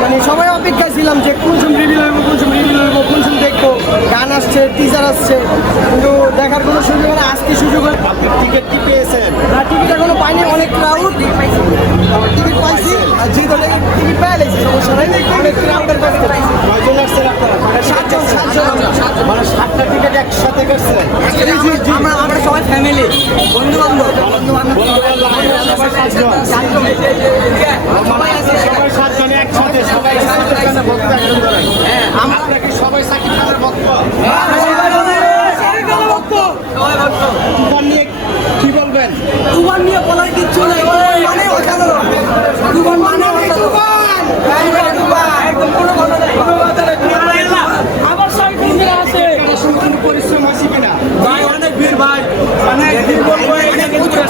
মানে সবাই অপেক্ষায় ছিলাম যে কোন সময় রিভিল হইব কোন সময় রিভিল হইব কোন সময় দেখব। গান আসছে টিজার আসছে। কিন্তু দেখার কোনো সুযোগ না আজকে সুযোগ টিকিট কি পেয়েছেন? না টিকিট এখনও পাইনি অনেক ক্রাউড টিকিট পাইছি। আর যে দলে টিকিট পাই লাগছে সমস্যা নাই। অনেক ক্রাউড মানে সাতটা টিকিট একসাথে করছেন আমরা আমরা সবাই ফ্যামিলি বন্ধু বান্ধব বন্ধু সাতজন। সবাই আছে সবাই সাতজনে একসাথে সবাই সাকিবের জন্য ভক্ত একজন ধরেন। আমরা কি সবাই সাকিব খানের ভক্ত তুফান নিয়ে কি বলবেন? তুফান নিয়ে বলার কিচ্ছু নেই মানে অসাধারণ তুফান মানে তুফান একদম কোনো কথা নেই আমার সবাই বন্ধুরা আছে আসলে কোনো পরিশ্রম আছে কিনা ভাই অনেক ভিড় ভাই অনেক ভিড় বলব প্রচুর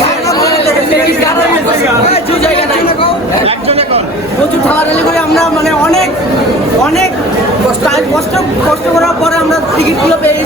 করে আমরা মানে অনেক অনেক কষ্ট কষ্ট কষ্ট করার পরে আমরা টিকিটগুলো পেয়ে